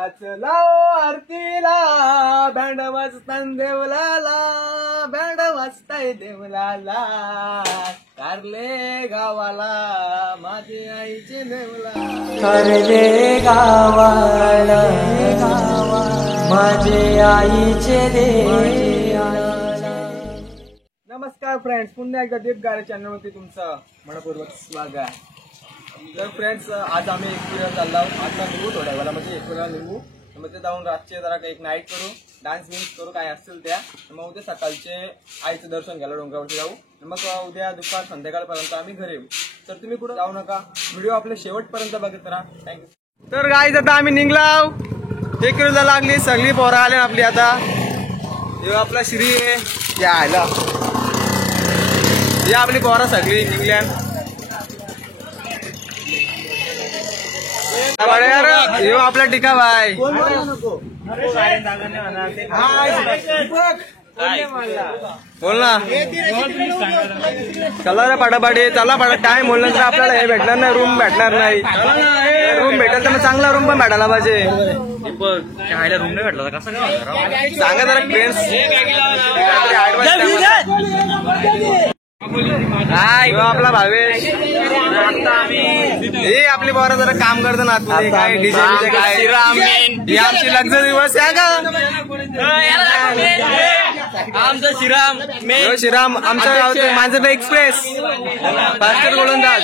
देवलाच लाव आरतीला band वाजतान देवलाला band वाजताय देवलाला कारले गावाला माझी आईचे देवला कारले गावाला माझे आईचे देवला. नमस्कार फ्रेंड्स, पुन्हा एकदा दीप गारे चॅनलवरती तुमचं मनपूर्वक स्वागत. तर फ्रेंड्स, आज आम्ही एकविरा चाललो आहोत. आता निघू थोड्या वेळा, म्हणजे एकविरा निघू. मग ते जाऊन रातचे जरा एक नाईट करू, डान्स बिन्स करू, काय असतील त्या. मग उद्या सकाळचे आईचं दर्शन घ्यायला डोंगरावरती जाऊ. मग उद्या दुपार संध्याकाळपर्यंत आम्ही घरी येऊ. तर तुम्ही कुठं जाऊ नका, व्हिडिओ आपले शेवटपर्यंत बघत राहा. थँक्यू. तर गाईज आता आम्ही निघलाव. एकविरा लागली, सगळी पोरं आले आपली. आता हे आपला श्री यायला ही आपली पोरं सगळी निघल्यान. यो आपला टिका भाई बोल ना. चला रे पाठापाठी, चला पाठा. टाइम बोललं तर आपल्याला हे भेटणार नाही, रूम भेटणार नाही. रूम भेटेल तर मग चांगला रूम पण भेटायला पाहिजे. रूम नाही भेटला कसं सांगा जरा फ्रेंड्स. आपला भावेश हे आपली पोरं जरा काम करतो ना. काय डीजे काय आमची लग्झरी बस आहे का. आमचा श्रीराम आमच्या गावचे मांजर एक्सप्रेस फास्टर गोलंदाज.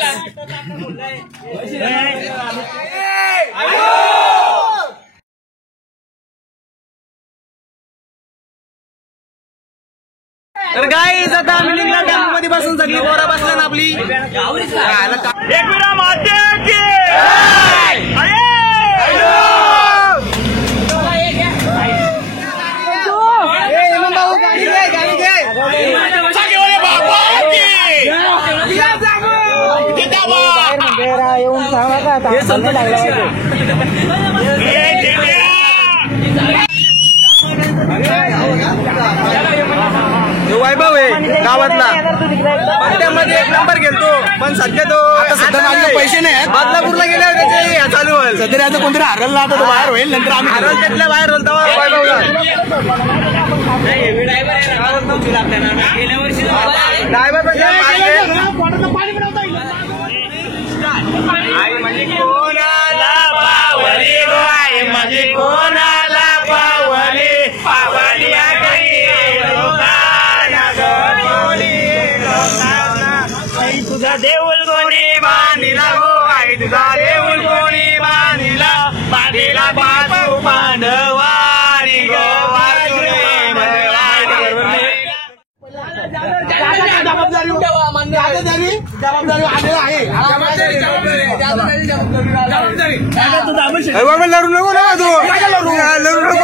तर गाईज आता आम्ही निघला टेम्पो मध्ये बसून, सगळी पोरं बसल्या ना आपली. वैभव आहे गावातला, पट्ट्यामध्ये एक नंबर गेलतो. पण सध्या तो आता पैसे नाही, बदलापूरला गेल्यावर त्याचे चालू होईल. सध्या आता कोणतरी हरवला, आता तो बाहेर होईल. नंतर आम्ही हरवल त्यातल्या बाहेर होईल तेव्हा वैभवला ड्रायव्हर आई म्हणजे कोणाला पावली गो, आई म्हणजे कोणाला पावली पावली तुझा देऊळ कोणी बांधिला गो, आई तुझा देऊळ कोणी बांधिला बांधिला पाचू पांडवारी गो जबाबदारी लढू नको ना तू, लढू नको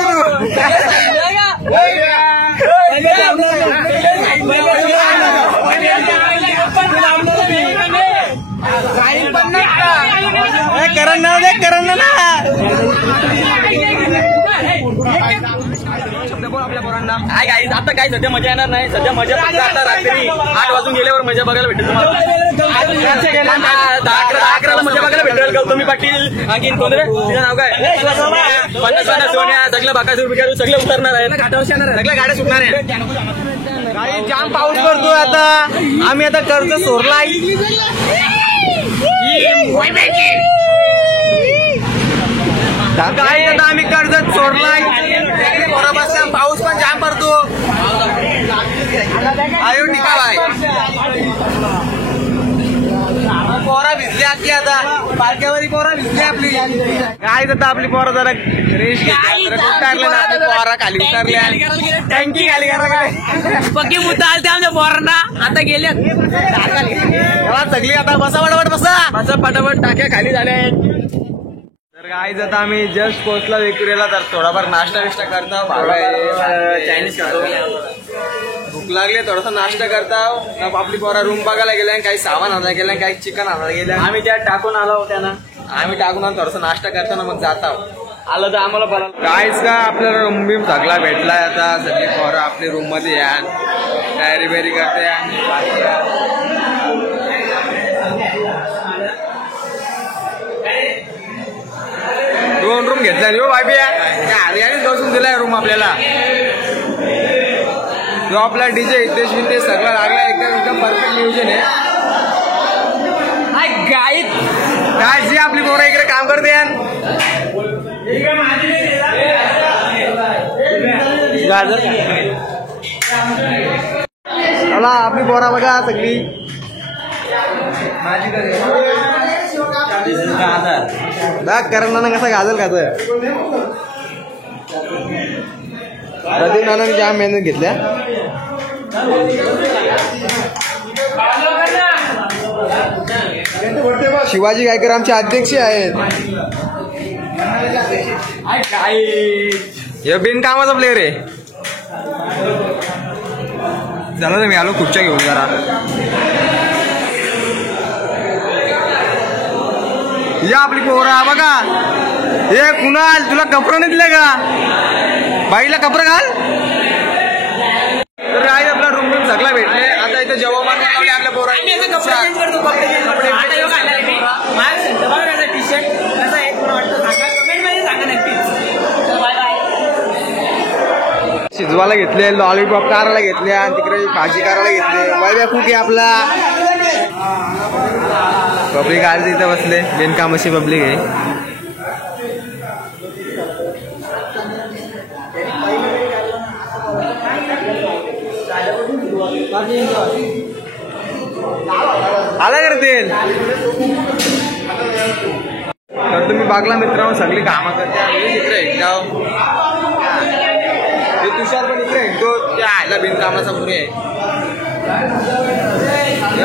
करण ना दे, करण ना काय गाईज. आता काय सध्या मजा येणार नाही. सध्या मजा फक्त आता रात्री 8 वाजून गेल्यावर मजा बघायला भेटेल तुम्हाला. 10-11ला मजा बघायला भेटेल. गौतमी पाटील आणखीन कोण रे, तिचं नाव काय, 50 सोन्या, सगळं बाकासूर बिकासूर सगळं उतरणार आहे ना घाटावर. सगळ्या गाड्या सुटणार आहे. काही जाम पाऊस करतोय आता. आम्ही आता कर्ज सोरलाय. काय आता आम्ही कर्जत सोडलाय. बसल्या पाऊस पण जाम पडतो. आयो टिका बाय पोरा भिजली आपली. आता पालख्यावरी पोरा भिजली आपली. काय आता आपली पोरा जरा रेस्ट उतारले ना, आपली पोरा खाली उतरल्या. टँकी खाली करा पक्की मुद्दा आलते आमच्या पोरांना. आता गेले सगळी. आता बसा पटापट, बसा पटापट. टाक्या खाली झाल्या आहेत. तर गाईज आता आम्ही जस्ट पोहोचला वेकुरेला. तर थोडाफार नाश्ता विष्टा करता, चायनीज खातो. भूक लागली, थोडासा नाश्ता करता. आपली पोरा रूम बघायला गेल्या, काही सामान आणायला गेल्या, काही चिकन आणायला गेल्या. आम्ही त्या टाकून आलो त्यांना. आम्ही टाकून आलो, थोडासा नाश्ता करताना मग जाता आलं तर आम्हाला बरं. गाईज का आपल्याला रूम बिम सगळा भेटलाय. आता सगळी पोरं आपली रूम मध्ये या, तयारी बियारी करते. दोन रूम रूम घेतला हो बाबी हरियाणीच बसून दिलाय रूम आपल्याला. जो आपला डीजे हितेश वितेश सगळं लागला एकदम एकदम परफेक्ट नियोजन आहे. काय जी आपली पोरं इकडे काम करते चला आपली पोरा बघा सगळी करणं कसा गाजल खात प्रदीप नानाने जाम मेहनत घेतल्या. शिवाजी गायकर आमचे अध्यक्ष आहेत. हे बिनकामाचा प्लेअर आहे. चला तर मी आलो खुर्च्या घेऊन जरा. या आपली पोरा बघा. हे कुणाल तुला कपडा नाही दिलं का? बाईला कपडा घाल. तर काय आपला रूम रूम सगळा भेटले. आता इथं जेव्हा लावले आपल्या पोरा टी शर्ट कसा आहे वाटतं कमेंट मध्ये सांगा नक्की. शिजवायला घेतले, लॉलीपॉप कारायला घेतले आणि तिकडे भाजी करायला घेतले. वायब्या खूप आहे आपला. पब्लिक आज इथं बसले. बिनकामाची पब्लिक आहे. आला करतील तर तुम्ही बागला मित्रांनो सगळी कामं करते. इकडे एकदा तुषार पण इकडे तो त्या आयला बिनकामाचा पुरे आहे.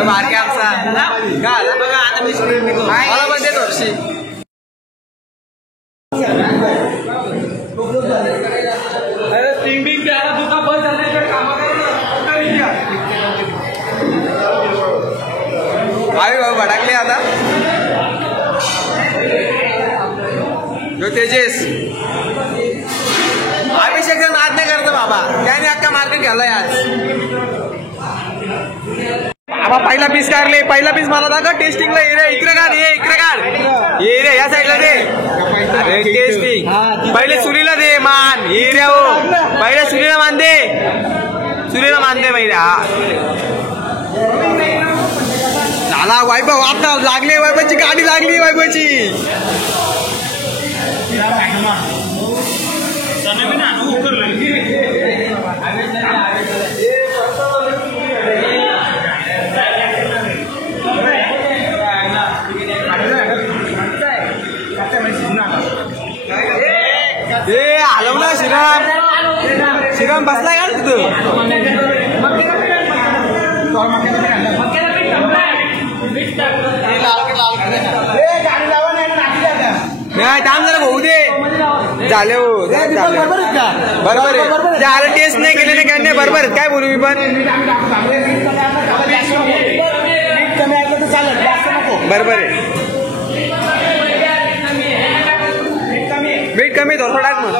बारके आमचा बघा आता मला पण देत वर्षी आई बाबा भडकले आता. जो तेजेस अभिषेक नाद नाही करतो बाबा. त्याने अख्खा मार्केट घ्यायलाय आज. बाबा पहिला पीस काढले. पहिला पीस मला दाखव टेस्टिंगला. ये रे इकडे काढ. ये इकडे काढ. ये रे या साईडला दे. अरे टेस्टिंग पहिले सुरीला दे मान. ये रे हो पहिले सुरीला मान दे. सुरीला मान दे पहिले. हा झाला वैभव. आता लागली वैभवची गाडी लागली. वैभवची हलवला. श्रीराम बसला का तिथं. नाही थांब जरा भाऊ दे. झाले हो बरोबर आहे. टेस्ट नाही केले नाही काय नाही बरोबर आहेत. काय बोलू मी पण बरोबर आहे. मीठ कमी थोडं टाक मग.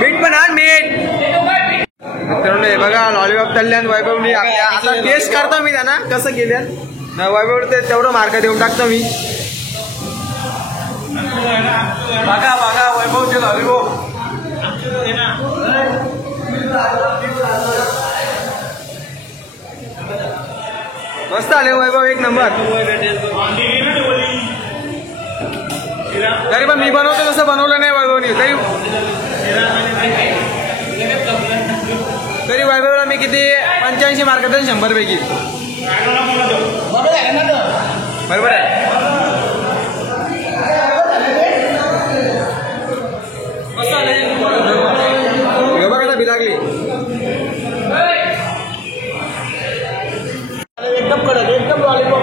मीठ पण आण मीठ. मित्रांनो हे बघा लॉलीपॉप तळल्यान वैभवनी आपल्या. आता टेस्ट करतो मी त्यांना कसं केल्या ना. वैभव ते तेवढं मार्क देऊन टाकतो मी. बघा बघा वैभवचे लॉलीपॉप मस्त आले वैभव. एक नंबर. तरी पण मी बनवतो तसं बनवलं नाही वैभवनी. तरी वैभवला मी किती 85 मार्क देईन 100 पैकी. बरोबर आहे. बघा बी लागली एकदम कडक. एकदम लॉलीपॉप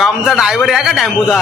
आमचा ड्रायव्हर आहे का टेम्पोचा.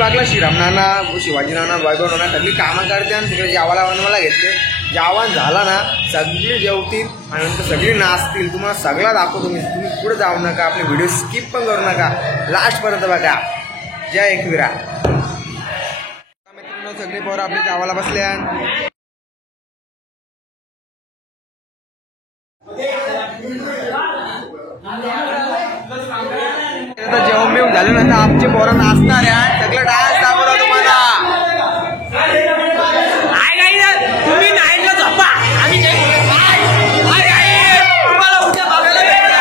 अलिबागला श्रीराम नाना, शिवाजी नाना, वैभव नाना सगळी कामं करते आणि तिकडे जेवायला बनवायला घेतले. जेवण झाला ना सगळी जेवतील आणि नंतर सगळी नाचतील. तुम्हाला सगळं दाखवतो मी. तुम्ही पुढे जाऊ नका, आपले व्हिडिओ स्किप पण करू नका, लास्टपर्यंत बघा. जय एकविरा. मित्रांनो सगळी पोरं आपली जेवायला बसल्या. जेवण बिवून झाल्यानंतर आमची पोरं नाचणार आहे. सगळं डान्स दाखवला तुम्हाला. तुम्ही नाही झोपा, आम्ही तुम्हाला उद्या बघायला भेटणार.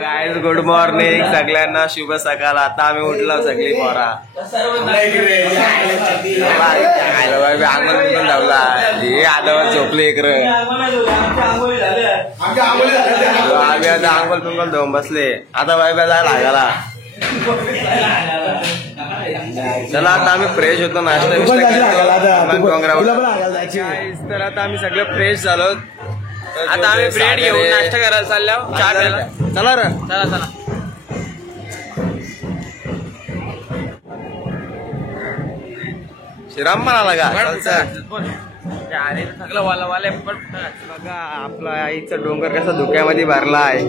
गाइस गुड मॉर्निंग सगळ्यांना शुभ सकाळ. आता आम्ही उठलो सगळी पोरा. आंघोळ पण धावला हे आल्यावर झोपले इकडे. आम्ही आता आंघोळ पिंगोल धुवून बसले. आता वायब्या जायला लागाला. चला आता आम्ही फ्रेश होतो. नाश्ता तर आता आम्ही सगळं फ्रेश झालो. आता आम्ही ब्रेड घेऊन नाश्ता करायला चाललो. चहा प्यायला चला रे. चला चला. श्रीराम म्हणाला का सगळं वाला वाले बघा आपला आईचा डोंगर कसा धुक्यामध्ये भरला आहे.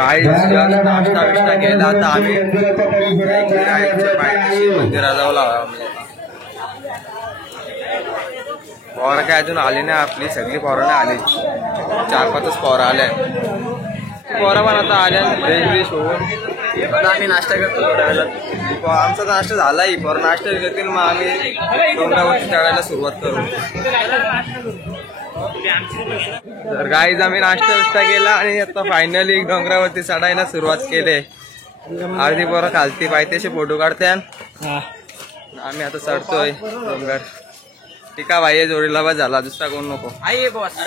काही नाश्ता बिष्टा केला आता आम्ही मंदिरात जाऊ लागला. पोरं काय अजून आली नाही, आपली सगळी पोरं नाही आली, 4-5च पोरं आले. पोरं पण आता आल्या फ्रेश ब्रेश होऊन आता आम्ही नाश्ता करतो थोड्या वेळात. आमचा नाश्ता झालाही, पोरं नाश्ता करतील, मग आम्ही डोंगरावरती चढायला सुरुवात करू. तर गाईज आम्ही नाश्ता बिष्टा केला आणि आता फायनली डोंगरावरती चढायला सुरुवात केली. अर्धी पोरं खालती पायथ्याशी फोटो काढते आम्ही आता चढतोय डोंगर. ठीक आहे भाई, जोडीला बस झाला, दुसरा कोण नको. आई बॉस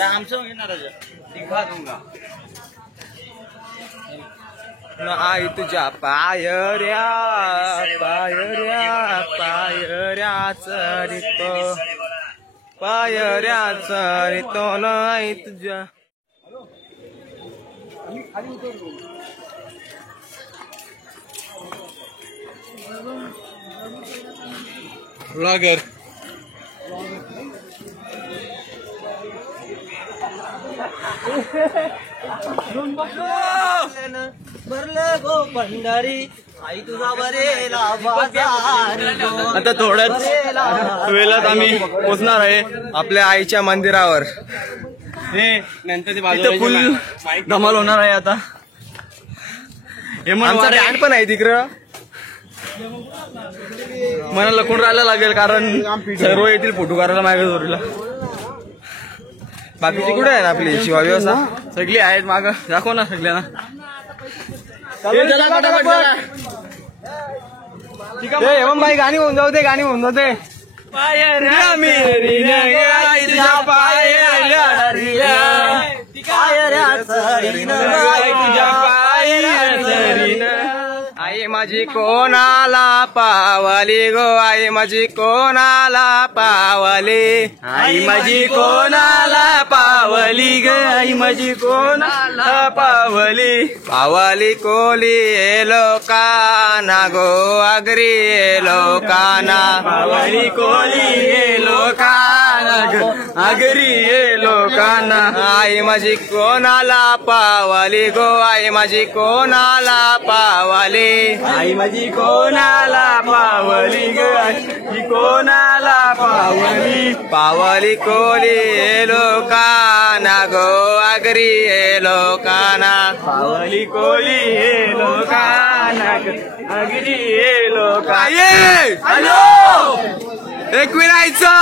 आई तुझ्या पायऱ्या पायऱ्या पायऱ्या चढतो, पायऱ्या चढतो आई तुझ्या. ब्लॉगर भरले गो भंडारी आई तुझा बरेला बाजारी. आता थोड्याच वेळात आम्ही पोहोचणार आहे आपल्या आईच्या मंदिरावर. तिथे फुल धमाल होणार आहे. आता आमचा बँड पण आहे तिकडं, मला लपून राहायला लागेल कारण सर्व येतील फोटो काढायला माझ्या जोडीला. बाकीची कुठे आहे ना आपली शिवा व्यवस्था सगळी आहेत माग, दाखव ना सगळ्यांना. एवं बाई गाणी होऊन जाऊ दे, गाणी होऊन जाऊ दे. आई माझी कोणाला पावली गो, आई माझी कोणाला पावली, आई माझी कोणाला पावली ग, आई माझी कोणाला पावली. पावली कोली लोकाना गो अगरी लोकाना, पावली कोली लोकाना ग अगरी लोकाना. आई माझी कोणाला पावली गो, आई माझी कोणाला पावली, आई माझी कोणाला पावली ग, आई कोणाला पावली. पावली कोली लोकाना गो अगरी लोकाना, पावली कोली लोकाना ग अगरी लोकाना. एक विरायचा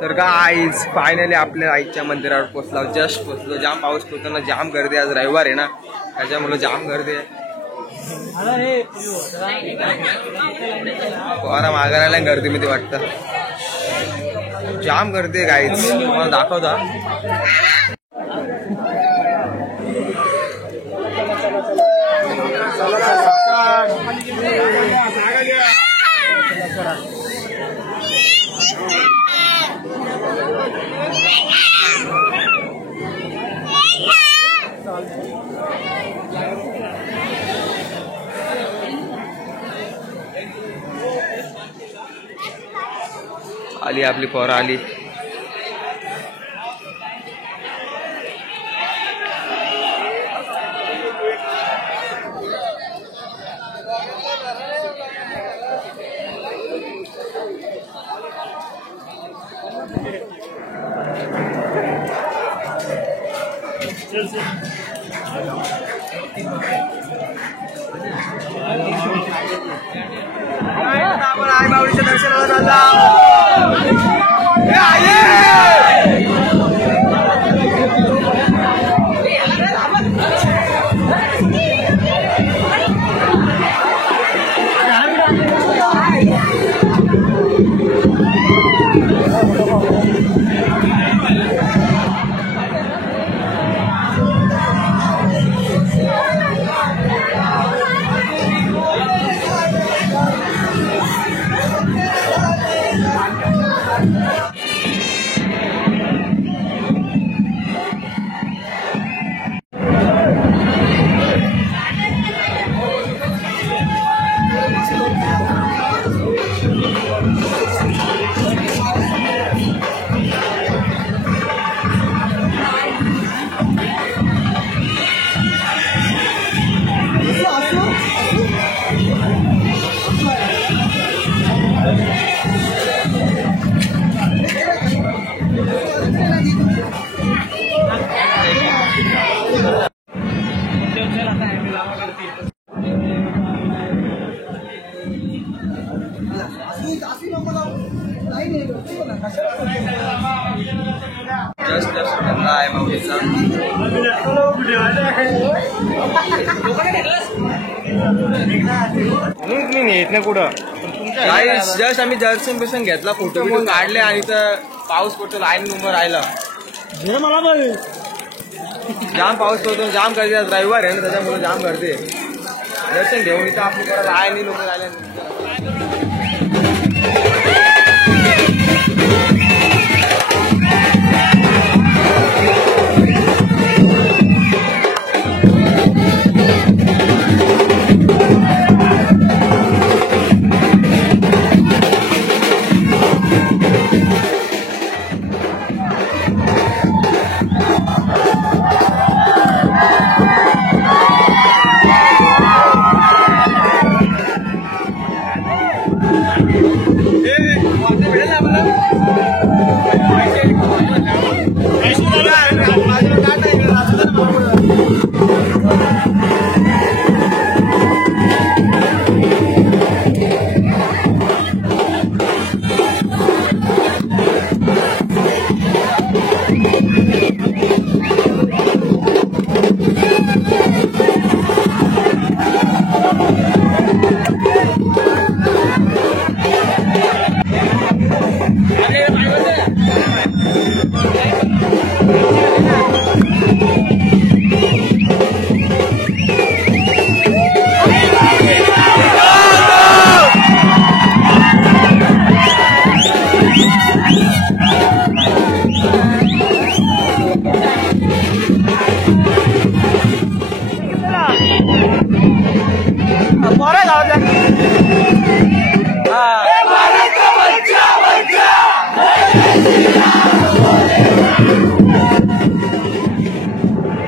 तर गाईज फायनली आपल्या आईच्या मंदिरावर पोहोचलो, जस्ट पोहोचलो. जाम पाऊस पडतो ना, जाम गर्दी, आज रविवार आहे ना त्याच्यामुळे जाम गर्दी आहे. पोरा मागायला गर्दीमध्ये वाटतं, जाम गर्दी आहे गाईज. तुम्हाला दाखवता आली आपली पोरं आली. आपण आई बावडीच्या दर्शनाला चालला. जस्ट घेतला आहे माऊलीचा. जस्ट आम्ही दर्शन बिर्शन घेतला, फोटो बिटो काढले आणि तर पाऊस पडतो, लाईन उभं राहिला. जाम पाऊस पडतो, जाम गर्दी. आज रविवार आहे ना, त्याच्यामुळे जाम गर्दी आहे. दर्शन घेऊन इथं आपली लाईन उभं राहिले.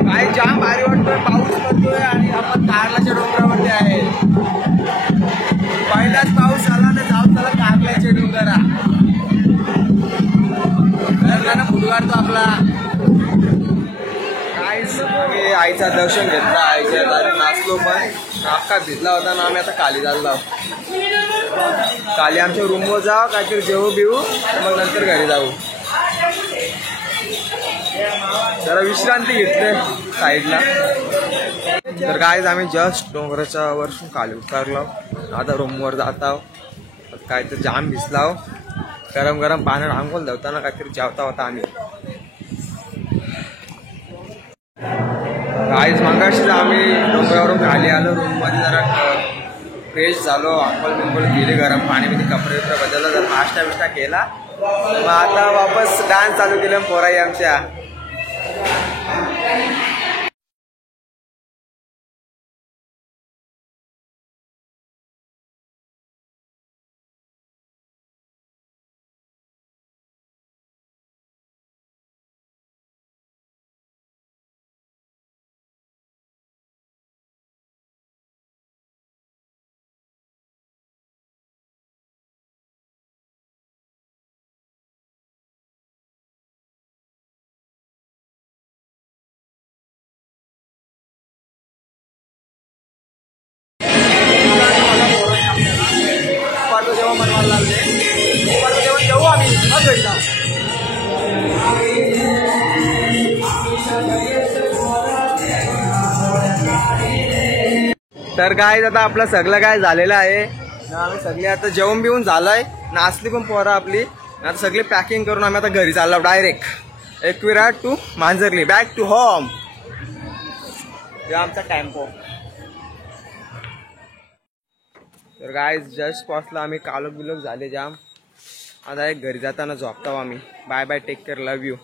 काय जाम भारी वाटतोय, पाऊस पडतोय आणि आपण कारल्याच्या डोंगरावरती आहे. पहिलाच पाऊस आला ना, जाऊ चला कारल्याचे डोंगरा. ना फुल काढतो आपला. काय आईचा दर्शन घेतला, आईच्या नाचलो पण. नाका भिजला होता ना, आम्ही आता खाली चाललो. खाली आमच्या रूमवर जाऊ, काहीतरी जेवू बिवू, मग नंतर घरी जाऊ. जरा विश्रांती घेतली साईडला. तर गाईज आम्ही जस्ट डोंगराच्या वरसून खाली उतरलो. आता रूमवर जात आहोत. काहीतरी जाम भिजला. गरम गरम पाण्यात आंघोळ धावताना काहीतरी जेवता होता आम्ही. गाईज मगाशीच आम्ही डोंगरावरून खाली आलो. रूममध्ये जरा फ्रेश झालो, आंघोळ बिंघोळ केली, गरम पाणीमध्ये कपडे बिपडे बदलला, जरा नाश्ता बिष्टा केला. मग आता वापस डान्स चालू केलं पोराई आमच्या. जेव्हा बनवायला लागले जेव्हा जेवू आम्ही मग घरी जाऊ. तर काय आता आपलं सगळं काय झालेलं आहे. आम्ही सगळे आता जेवण बिवून झालंय, नाचली पण पोरं आपली. आता सगळी पॅकिंग करून आम्ही आता घरी चाललो direct. Ekvira to Manjarli, back to home. आमचा टेम्पो. तर काय जस्ट पोचला आम्ही. कालोख बिलोख झाले जाम. आता एक घरी जाताना झोपताव आम्ही. Bye bye, take care, love you.